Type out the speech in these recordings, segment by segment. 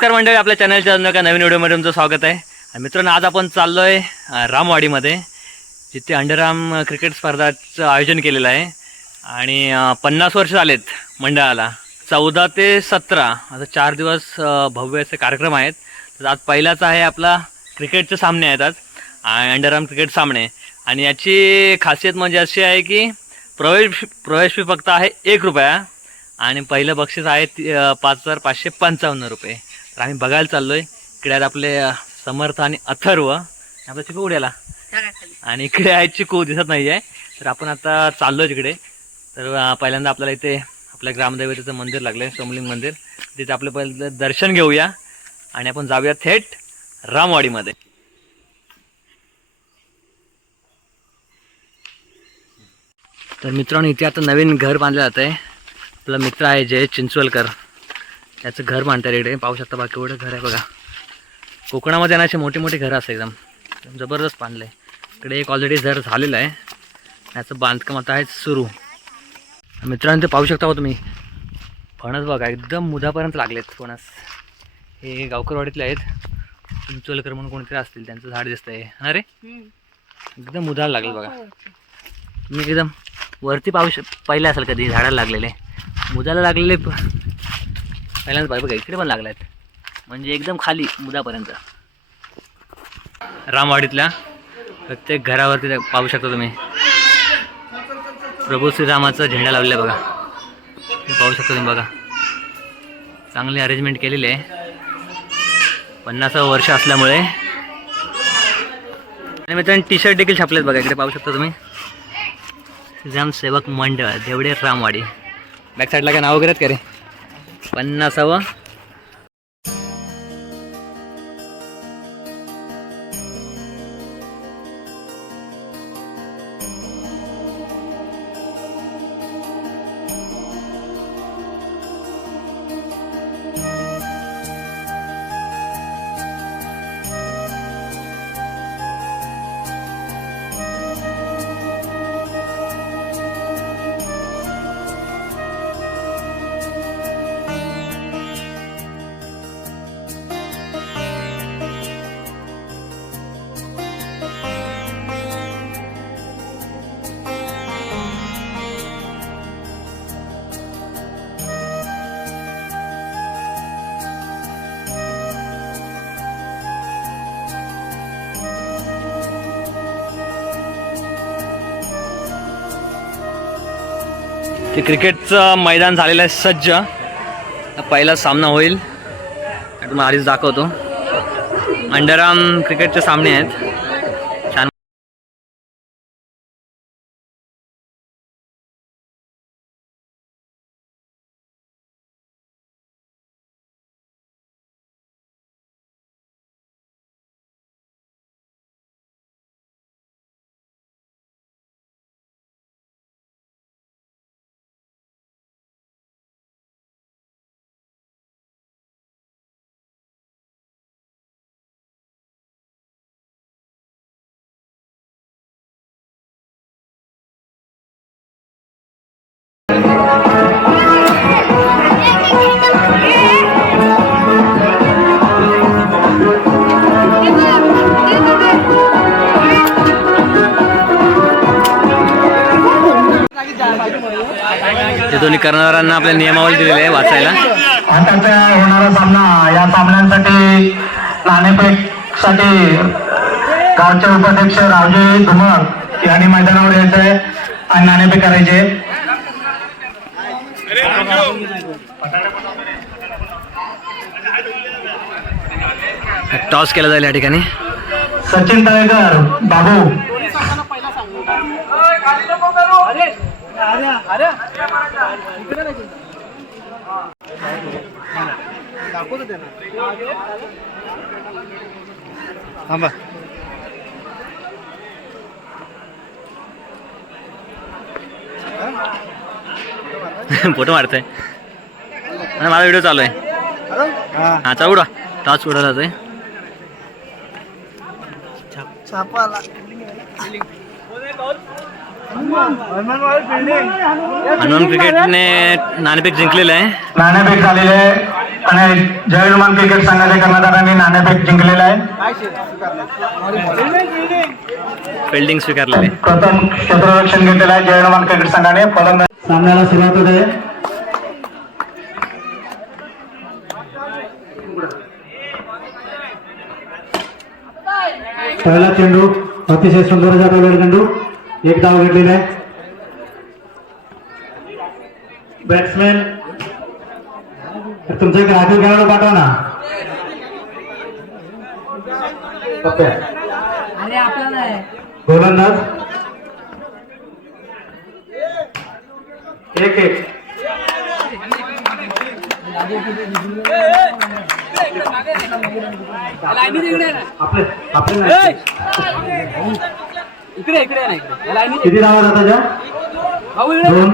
नमस्कार मंडळी आपल्या चॅनलच्या अजून एका नवीन व्हिडिओमध्ये तुमचं स्वागत आहे. आणि मित्रांनो आज आपण चाललो आहे रामवाडीमध्ये जिथे अंडरआर्म क्रिकेट स्पर्धाचं आयोजन केलेलं आहे. आणि पन्नास वर्ष झालेत मंडळाला. चौदा ते सतरा आता चार दिवस भव्य असे कार्यक्रम आहेत. तर आज पहिलाच आहे आपला क्रिकेटचे सामने आहेत आज अंडरआर्म क्रिकेट सामने. आणि याची खासियत म्हणजे अशी आहे की प्रवेश प्रवेश फी फक्त आहे एक रुपया आणि पहिलं बक्षीस आहे ती- पाच हजार पाचशे पंचावन्न रुपये. तर आम्ही बघायला चाललो आहे इकडे आहेत आपले समर्थ आणि अथर्व. आपला चिकू उड्याला आणि इकडे आहे चिकू दिसत नाही आहे तर आपण आता चाललो तिकडे. तर पहिल्यांदा आपल्याला इथे आपल्या ग्रामदेवतेचं मंदिर लागलं आहे सोमलिंग मंदिर. तिथे आपलं पहिलं दर्शन घेऊया. आणि आपण जाऊया थेट रामवाडीमध्ये. तर मित्रांनो इथे आता नवीन घर बांधलं जात आहे आपला मित्र आहे जय चिंचवलकर. त्याचं घर बांधतात इकडे पाहू शकता बाकी एवढं घर आहे बघा. कोकणामध्ये ना असे मोठे मोठे घरं असतात एकदम. एकदम जबरदस्त बांधलं आहे इकडे एक ऑलरेडी घर झालेलं आहे. त्याचं बांधकाम आता आहे सुरू. मित्रांनो ते पाहू शकता हो तुम्ही. फणस बघा एकदम मुधापर्यंत लागलेत फणस. हे गावकरवाडीतले आहेत. चिंचवलकर म्हणून कोणतरी असतील त्यांचं झाड दिसतंय. आहे ना रे एकदम मुधाला लागलं बघा. तुम्ही एकदम वरती पाहू श पाहिले असाल कधी झाडाला लागलेले. मुदाला लागलेले पहिल्यांदा पाहिजे बघा इकडे पण लागले आहेत म्हणजे एकदम खाली मुदापर्यंत. रामवाडीतल्या प्रत्येक घरावरती पाहू शकता तुम्ही. प्रभू श्रीरामाचा झेंडा लावलेला आहे बघा. पाहू शकता तुम्ही बघा. चांगली अरेंजमेंट केलेली आहे. पन्नासा वर्ष असल्यामुळे. आणि मित्रांनो टी शर्ट देखील छापलेत बघा इकडे पाहू शकता तुम्ही. श्रीराम सेवक मंडळ देवडे रामवाडी. बॅक साईडला काय नाव वगैरे का रे? पन्नासावं. ते क्रिकेटचं मैदान झालेलं आहे सज्ज. पहिला सामना होईल. तुम्हाला आधीच दाखवतो. अंडरआर्म क्रिकेटचे सामने आहेत. ते दोन्ही करणाऱ्यांना आपल्या नियमावली दिलेली आहे वाचायला. आताचा होणारा सामना या सामन्यांसाठी नाणेफेकसाठी गावचे उपाध्यक्ष रावजी धुमर यांनी मैदानावर यायचं आहे आणि नाणेफेक करायचे. टॉस केला जाईल या ठिकाणी. सचिन तळेकर बाबू. फोटो मारतोय. माझा व्हिडिओ चालू आहे. हा. चालू उडा टॉस उडवला जातोय हनुमान क्रिकेटने नाणेफेक जिंकलेलं आहे नाणेफेक झालेले आहे आणि जय हनुमान क्रिकेट संघाच्या कर्णधारांनी नाणेफेक जिंकलेलं आहे फिल्डिंग स्वीकारलेली आहे प्रथम क्षेत्ररक्षण घेतलेलं आहे जय हनुमान क्रिकेट संघाने फलंदाज सामन्याला सुरुवात होते पहिला चेंडू अतिशय सुंदर जातो चेंडू एक धाव घेतलेला आहे बॅट्समॅन तुमच्या राखीव खेळाडू पाठवा ना. ओके. गोलंदाज. एक एक. आपले आपले नाही. इकडे इकडे नाही इकडे. लाईनी किती धावा जातात त्या भाऊ इकडे. दोन.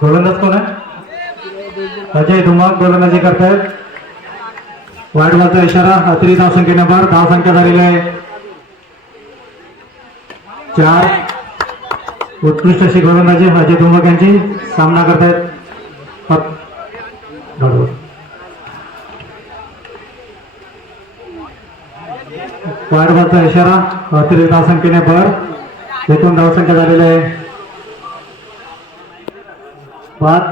गोलंदाज कोण आहे? अजय धुमाक गोलंदाजी करतायत. वाईट बॉलचा इशारा अतिरिक्त धाव संख्ये नंबर धाव संख्या झालेली आहे. चार. उत्कृष्ट अशी गोलंदाजी अजय धुमाक यांची. सामना करतायत. पत- बॉलचा इशारा. अतिरिक्त धावसंख्येने भर. एकूण धावसंख्या झालेली आहे. पाच.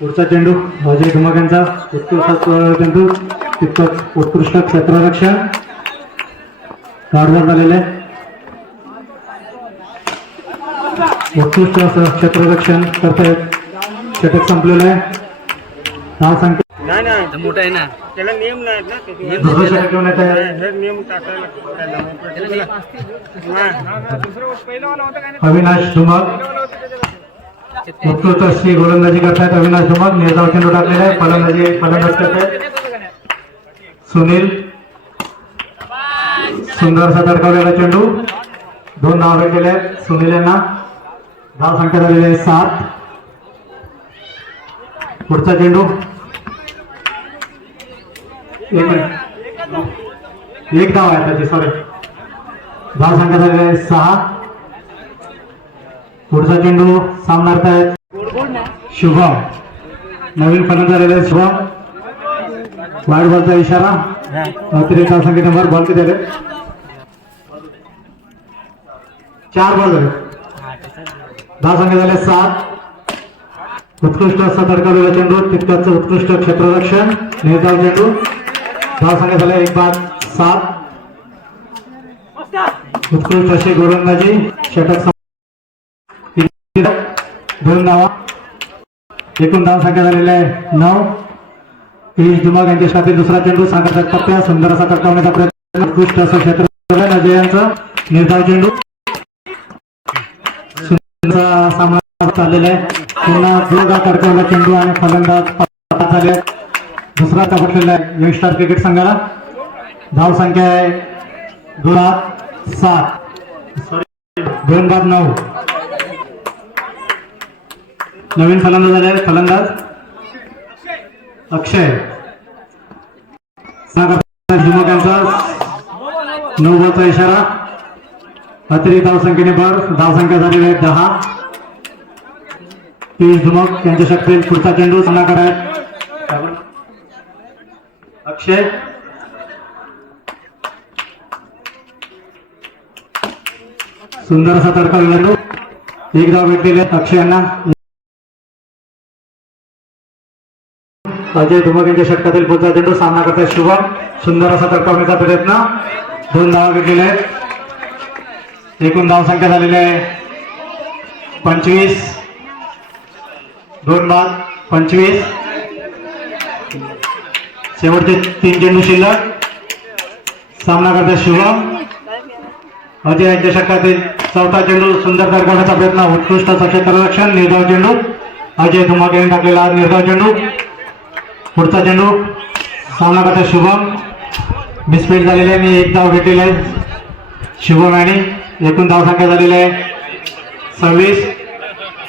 पुढचा चेंडू अजय धुमाक यांचा. उत्कृष्ट चेंडू. तितकंच उत्कृष्ट क्षेत्ररक्षण गाडवर झालेले उत्कृष्ट असं क्षेत्ररक्षण करतायत. षटक संपलेलं आहे. धाव संख्या मोठा आहे ना. त्याला नियम नाहीत ना आहे हे नियम टाकायला लागतात. अविनाश धुमाक उत्कृष्ट अशी गोलंदाजी करतायत अविनाश धुमाक निर्धाव चेंडू टाकलेला आहे. फलंदाजी फलंदाज करतायत सुनील. सुंदर असा तडकावलेला चेंडू. दोन धाव भेटलेले आहेत. सुनील यांना. धाव संख्या झालेली आहे सात. पुढचा चेंडू. एक धाव आहे त्याची सॉरी धाव संख्या झालेली आहे सहा. पुढचा चेंडू सामनार्थ आहेत शुभम. नवीन फलंद झालेला आहे शुभम. वाईट बॉलचा इशारा. अतिरिक्त संख्या नंबर बॉल किती आले? चार बॉल झाले. दहा संख्या झाले सात. उत्कृष्ट असा तडकावलेला चेंडू तितकाच उत्कृष्ट क्षेत्ररक्षण. निर्धाव चेंडू. धाव संख्या झाले एक बाद सात. उत्कृष्ट असे गोलंदाजी षटक दोन धावा एकूण धाव संख्या झालेल्या आहे नऊ. पियुष दुमाग यांच्या शातील दुसरा चेंडू सांगायचा टप्प्या सुंदर असा तडकावण्याचा प्रयत्न. उत्कृष्ट असं क्षेत्र अजय यांचा. निर्धाव चेंडू. सामना चाललेला आहे. पुन्हा जोरदार तडकवला चेंडू आणि फलंदाज झाले. आहेत. दुसरा चपटलेला आहे यंगस्टार क्रिकेट संघाला. धाव संख्या आहे दोन आठ सात. दोन बाद नऊ. नवीन फलंदाज आले फलंदाज. अक्षय. धुमक यांचा नऊ बॉलचा इशारा. अतिरिक्त धाव संख्येने भर. धाव संख्या झालेली आहे दहा. पीयूष धुमक यांच्या शक्ती पुढचा चेंडू सामना आहेत अक्षय सुंदर असा तडका गेला तो एक धाव भेटलेले आहेत अक्षय यांना अजय धुमक यांच्या षटकातील पुढचा चेंडू सामना करताय शुभम सुंदर असा तडकावण्याचा प्रयत्न दोन धावा घेतलेले आहेत एकूण धावसंख्या झालेली आहे पंचवीस दोन बाद पंचवीस शेवटचे तीन चेंडू शिल्लक सामना करता शुभम. अजय यांच्या षटकातील चौथा चेंडू सुंदर तडकावण्याचा प्रयत्न उत्कृष्ट असा क्षेत्ररक्षण निर्धाव चेंडू. अजय धुमाक यांनी टाकलेला निर्धाव चेंडू. पुढचा चेंडू सामना करता शुभम. मिसफीट झालेले आहे मी एक धाव घेतलेला आहे. शुभम आणि एकूण धाव संख्या झालेली आहे. सव्वीस.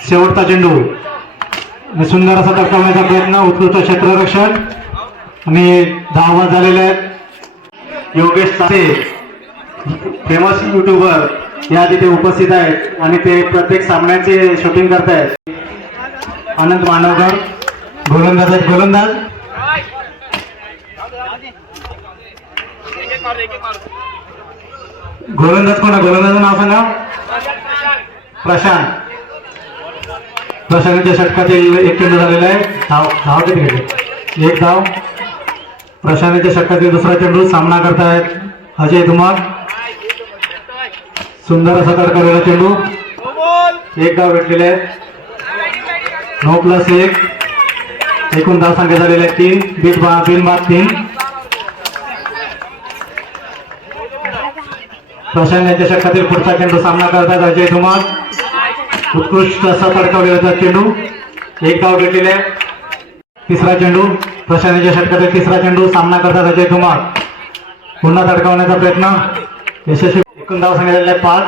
शेवटचा चेंडू. सुंदर असा तडकावण्याचा प्रयत्न उत्कृष्ट क्षेत्ररक्षण. आणि दहा झालेले आहेत. योगेश साठे फेमस युट्यूबर या तिथे उपस्थित आहेत आणि ते प्रत्येक सामन्याचे शूटिंग करतायत. आनंद मानवकर गोलंदाज आहेत गोलंदाज. गोलंदाज कोण आहे? गोलंदाजचं नाव सांगा. प्रशांत. प्रशांतच्या षटकात एक चेंडू झालेला आहे. धाव धाव किती एक धाव. प्रशांतच्या षटकातील दुसरा चेंडू सामना करतायत. अजय धुमाळ. सुंदर असा तडकवलेला चेंडू. एक गाव भेटलेले आहेत नऊ प्लस एक. एकूण दहा संख्या झालेले आहेत तीन. बीट बा तीन बाद तीन. प्रशांत यांच्या षटकातील पुढचा चेंडू सामना करतात अजय धुमाळ. उत्कृष्ट असा तडकवलेला चेंडू. एक गाव भेटलेले आहे. तिसरा चेंडू प्रशांत यांच्या षटकातील तिसरा चेंडू सामना करतात अजय कुमार. पुन्हा तडकावण्याचा प्रयत्न. यशस्वी एकूण धाव संख्या आहे पाच.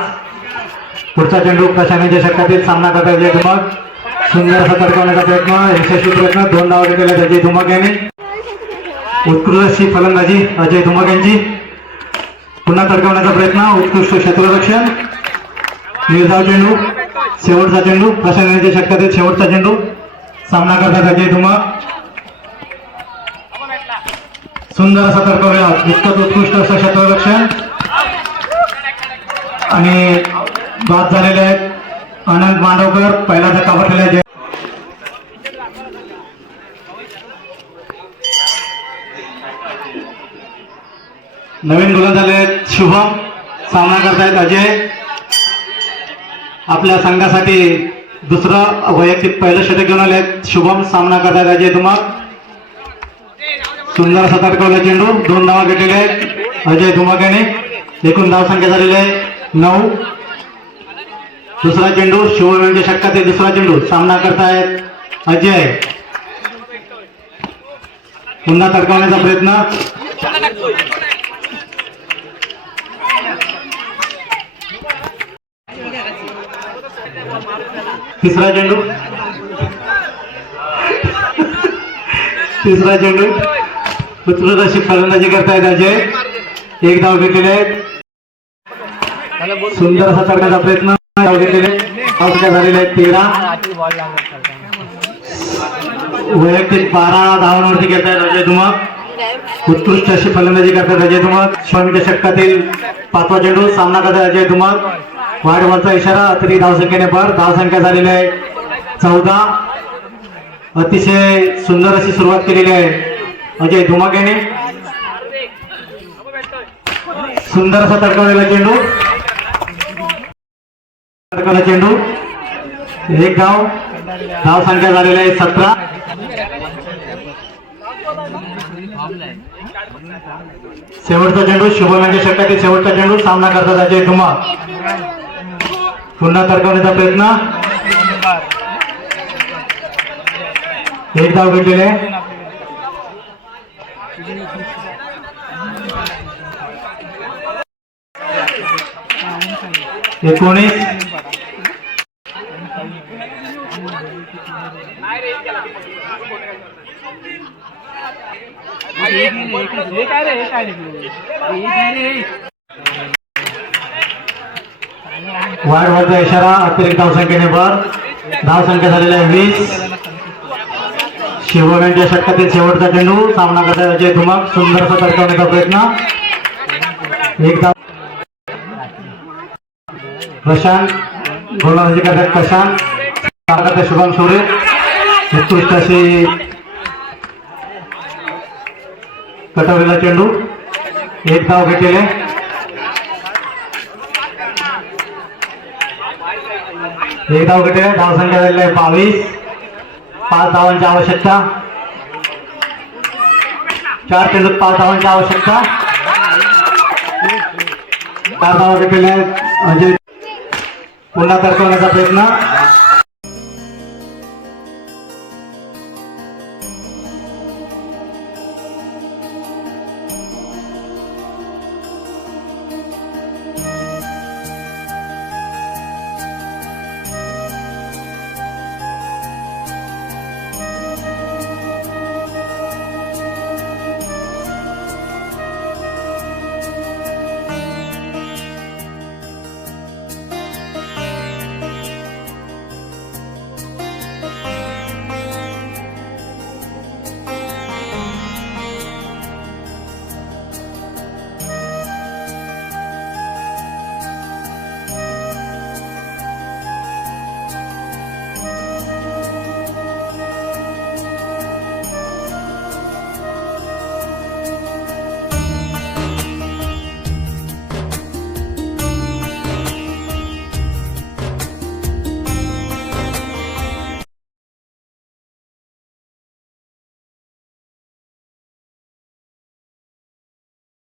पुढचा चेंडू प्रशांत षटकातील सामना करतात अजय कुमार. सुंदर असा तडकावण्याचा प्रयत्न. यशस्वी प्रयत्न. दोन धाव घेतलेले आहेत अजय धुमक यांनी. उत्कृष्ट फलंदाजी अजय धुमक यांची. पुन्हा तडकावण्याचा प्रयत्न. उत्कृष्ट क्षेत्ररक्षण निर्धाव चेंडू. शेवटचा चेंडू. प्रशासनाच्या षटकातील शेवटचा चेंडू. सामना करतात अजय धुमक सुंदर असा तडकवलेला इतकंच उत्कृष्ट असं क्षेत्ररक्षण आणि बाद झालेले आहेत आनंद मांडवकर पहिला धक्का बसलेला आहे. नवीन गोलंदाज झाले आहेत शुभम सामना करतायत अजय. आपल्या संघासाठी दुसरं वैयक्तिक पहिलं शतक घेऊन आले आहेत शुभम सामना करतायत अजय तुम्हाला. सुंदर असा तडकवला चेंडू दोन धावा घेतलेले आहेत. अजय धुमाळ एकूण धाव संख्या झालेली आहे नऊ. दुसरा चेंडू शुभम म्हणजे षटकात दुसरा चेंडू सामना करतायत अजय. पुन्हा तडकवण्याचा प्रयत्न. तिसरा चेंडू. तिसरा चेंडू. उत्कृष्ट अशी फलंदाजी करतायत अजय एक धाव घेतलेले आहेत. सुंदर असा करण्याचा प्रयत्न धाव घेतलेले झालेले आहेत तेरा. वैयक्तिक बारा धावांवरती घेतायत अजय धुमाक उत्कृष्ट अशी फलंदाजी करतात अजय तुम्हाला स्वामीच्या षटकातील पाचवा चेंडू सामना करतात अजय तुम्हाला वाढवाचा इशारा अतिरिक्त धावसंख्येने भर. धावसंख्या झालेली आहे चौदा. अतिशय सुंदर अशी सुरुवात केलेली आहे. म्हणजे अजय धुमाक याने सुंदर असा तडकवलेला चेंडू. तडकवला चेंडू. एक धाव. धाव संख्या झालेली आहे सतरा. शेवटचा चेंडू शुभम यांच्या षटकातील शेवटचा चेंडू. सामना करतात अजय धुमा. पुन्हा तडकवण्याचा प्रयत्न. एक धाव घेतलेले एकोणीस हे काय इशारा अतिरिक्त धावसंख्येने भर. धावसंख्या झालेल्या वीस. शिवम यांच्या षटकातील शेवटचा चेंडू सामना करतात अजय धुमाक सुंदर असा तडकवण्याचा प्रयत्न एक धाव प्रशांत गोलंदाजी करतात प्रशांत सामना करतात शुभम सोरे उत्कृष्ट अशी कटवलेला चेंडू एक धाव घेतलेले एक धाव घेतले धाव संख्या झालेली आहे बावीस पाच धावांची आवश्यकता. चार चेंडूत पाच धावांची आवश्यकता. चार धावा घेतलेल्या म्हणजे पुन्हा दर्शवण्याचा प्रयत्न.